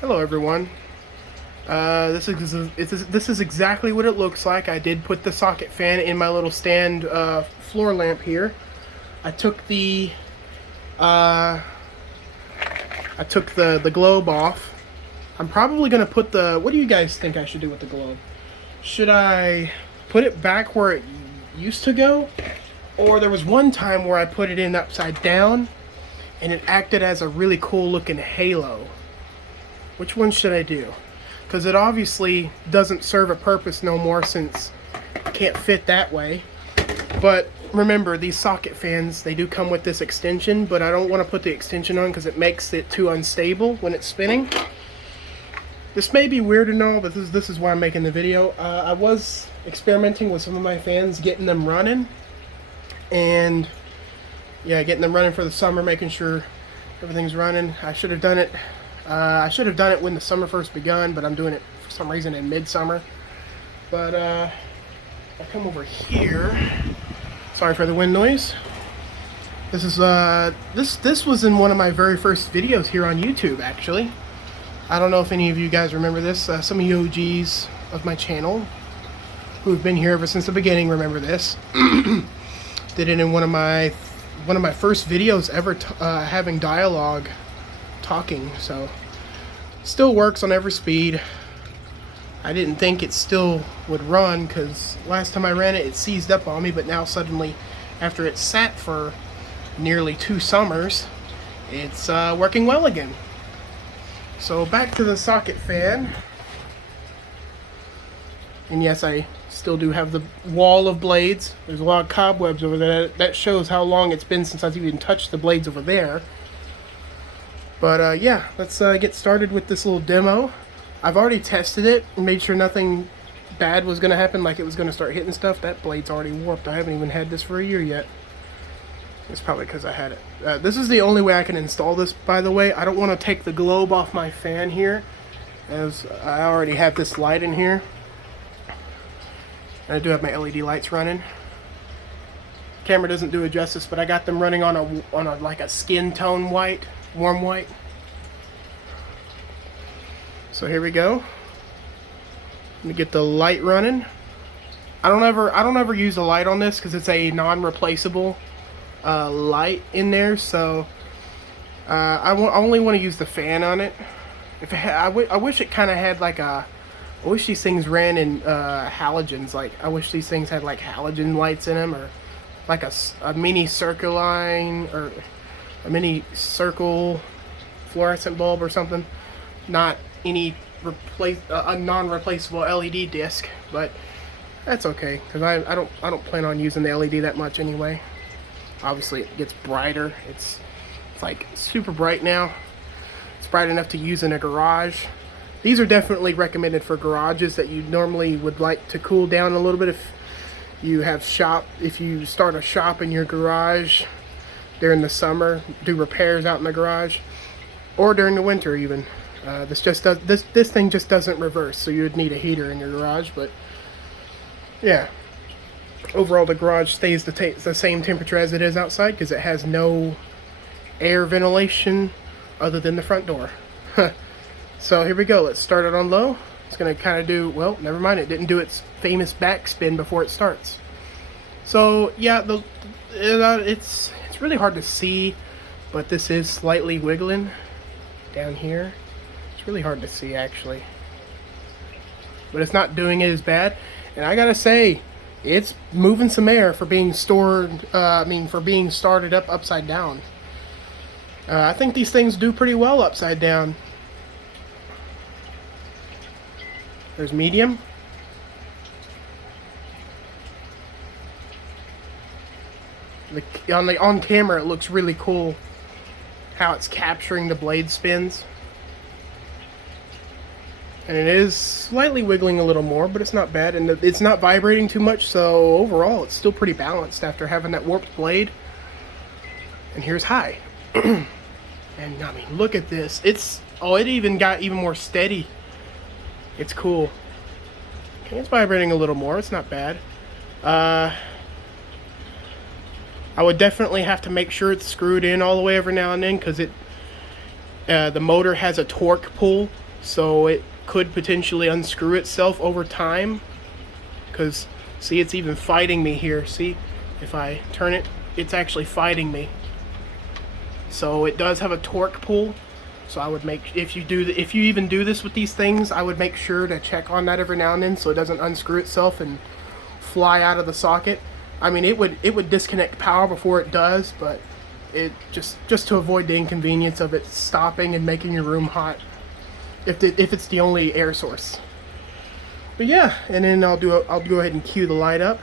Hello everyone. This is exactly what it looks like. I did put the socket fan in my little stand floor lamp here. I took the the globe off. I'm probably gonna put the. What do you guys think I should do with the globe? Should I put it back where it used to go, or there was one time where I put it in upside down, and it acted as a really cool looking halo? Which one should I do? Because it obviously doesn't serve a purpose no more since it can't fit that way. But remember, these socket fans, they do come with this extension, but I don't want to put the extension on because it makes it too unstable when it's spinning. This may be weird and all, but this is why I'm making the video. I was experimenting with some of my fans, getting them running. And yeah, getting them running for the summer, making sure everything's running. I should have done it when the summer first begun, but I'm doing it for some reason in midsummer. But I come over here. Sorry for the wind noise. This is this was in one of my very first videos here on YouTube, actually. I don't know if any of you guys remember this. Some of you OGs of my channel who've been here ever since the beginning remember this. Did it in one of my first videos ever having dialogue talking, so still works on every speed. I didn't think it still would run because last time I ran it seized up on me, but now suddenly, after it sat for nearly 2 summers, it's working well again. So back to the socket fan, and yes, I still do have the wall of blades. There's a lot of cobwebs over there. That shows how long it's been since I've even touched the blades over there. But yeah, let's get started with this little demo. I've already tested it and made sure nothing bad was going to happen, like it was going to start hitting stuff. That blade's already warped. I haven't even had this for a year yet. It's probably because I had it. This is the only way I can install this, by the way. I don't want to take the globe off my fan here, as I already have this light in here. And I do have my LED lights running. Camera doesn't do it justice, but I got them running on a like a skin tone white. Warm white. So here we go. Let me get the light running. I don't ever use a light on this because it's a non-replaceable light in there. So I only want to use the fan on it. If it I wish it kind of had like a. I wish these things ran in halogens. Like I wish these things had like halogen lights in them, or like a mini circuline or a mini circle fluorescent bulb or something. Not any a non-replaceable LED disc, but that's okay because I don't plan on using the LED that much anyway. Obviously, it gets brighter. It's like super bright now. It's bright enough to use in a garage. These are definitely recommended for garages that you normally would like to cool down a little bit if you have if you start a shop in your garage during the summer, do repairs out in the garage, or during the winter even. This thing just doesn't reverse, so you would need a heater in your garage. But yeah, overall the garage stays the same temperature as it is outside because it has no air ventilation other than the front door. So here we go. Let's start it on low. It's gonna kind of do, well, never mind. It didn't do its famous backspin before it starts. So yeah, it's really hard to see, but this is slightly wiggling down here. It's really hard to see actually, but it's not doing it as bad. And I gotta say, it's moving some air for being stored. For being started up upside down. I think these things do pretty well upside down. There's medium. On camera, it looks really cool how it's capturing the blade spins. And it is slightly wiggling a little more, but it's not bad. And it's not vibrating too much, so overall it's still pretty balanced after having that warped blade. And here's high. And I mean, look at this. It even got even more steady. It's cool. Okay, it's vibrating a little more. It's not bad. I would definitely have to make sure it's screwed in all the way every now and then because the motor has a torque pull so it could potentially unscrew itself over time. Because see, it's even fighting me here. See, if I turn it, it's actually fighting me. So it does have a torque pull. So I would make, if you even do this with these things, I would make sure to check on that every now and then so it doesn't unscrew itself and fly out of the socket. I mean, it would disconnect power before it does, but it just to avoid the inconvenience of it stopping and making your room hot if it's the only air source. But yeah, and then I'll go ahead and cue the light up.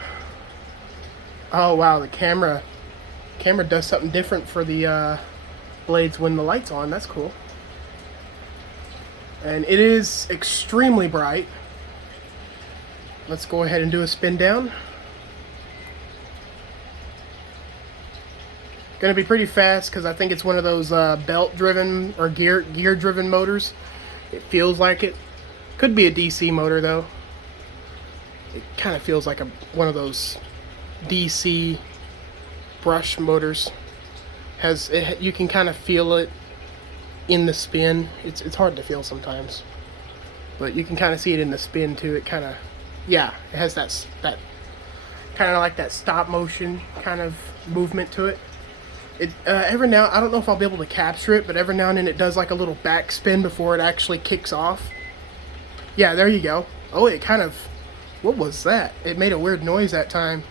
Oh wow, the camera does something different for the blades when the light's on. That's cool. And it is extremely bright. Let's go ahead and do a spin down. Gonna be pretty fast because I think it's one of those belt driven or gear driven motors. It feels like it. Could be a DC motor though. It kind of feels like one of those DC brush motors. You can kind of feel it in the spin. It's hard to feel sometimes, but you can kind of see it in the spin too. It kind of, yeah, it has that kind of like that stop motion kind of movement to it. It every now, I don't know if I'll be able to capture it, but every now and then it does like a little back spin before it actually kicks off. Yeah, there you go. Oh, it kind of, what was that? It made a weird noise that time.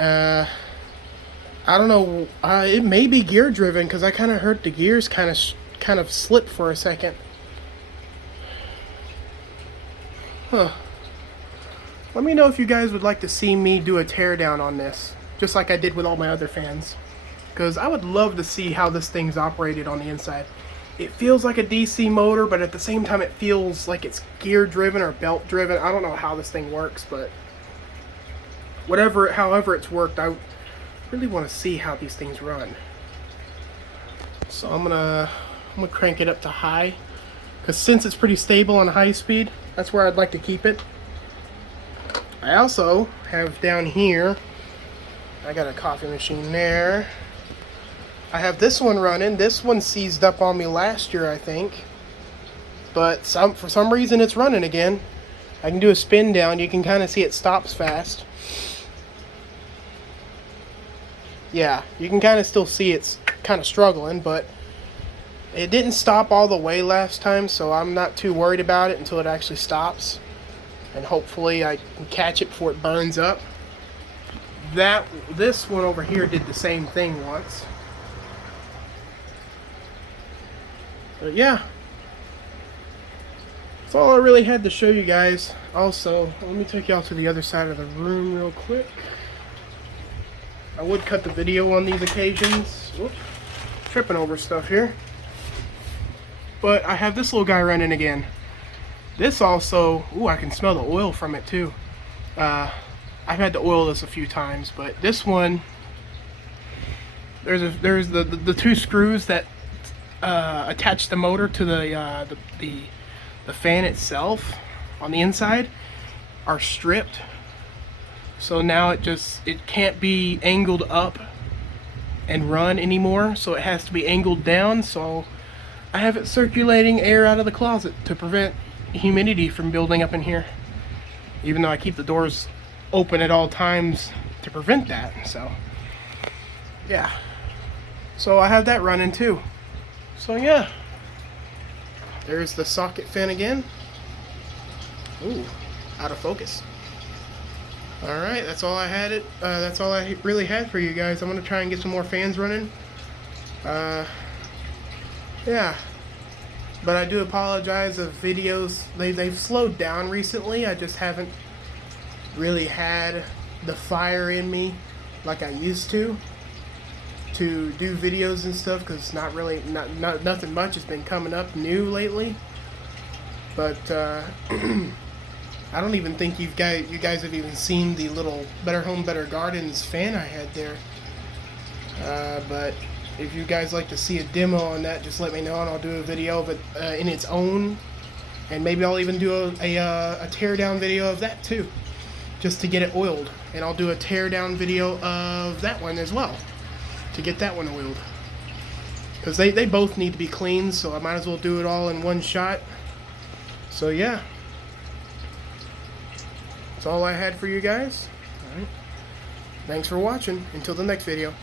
I don't know. It may be gear driven because I kind of heard the gears kind of slip for a second. Huh. Let me know if you guys would like to see me do a teardown on this, just like I did with all my other fans, because I would love to see how this thing's operated on the inside. It feels like a DC motor, but at the same time it feels like it's gear driven or belt driven. I don't know how this thing works, but however it's worked, I really want to see how these things run. So I'm gonna crank it up to high, because since it's pretty stable on high speed, that's where I'd like to keep it. I also have down here, I got a coffee machine there. I have this one running. This one seized up on me last year, I think, but for some reason it's running again. I can do a spin down. You can kind of see it stops fast. Yeah, you can kind of still see it's kind of struggling, but it didn't stop all the way last time, so I'm not too worried about it until it actually stops. And hopefully I can catch it before it burns up. This one over here did the same thing once. But yeah, that's all I really had to show you guys. Also, let me take y'all to the other side of the room real quick. I would cut the video on these occasions. Whoop, tripping over stuff here. But I have this little guy running again. This also, ooh, I can smell the oil from it too. I've had to oil this a few times, but this one, there's the two screws that attach the motor to the fan itself on the inside are stripped. So now it can't be angled up and run anymore, so it has to be angled down. So I have it circulating air out of the closet to prevent humidity from building up in here, even though I keep the doors open at all times to prevent that. So yeah, so I have that running too. So yeah, there's the socket fan again. Ooh, out of focus. Alright, that's all I had. That's all I really had for you guys. I'm going to try and get some more fans running. Yeah. But I do apologize if videos, they've slowed down recently. I just haven't really had the fire in me like I used to do videos and stuff, because nothing much has been coming up new lately. But I don't even think you guys have even seen the little Better Home Better Gardens fan I had there. But if you guys like to see a demo on that, just let me know and I'll do a video of it in its own, and maybe I'll even do a teardown video of that too, just to get it oiled. And I'll do a teardown video of that one as well, to get that one oiled. because they both need to be cleaned, so I might as well do it all in one shot. So yeah, that's all I had for you guys. All right. Thanks for watching. Until the next video.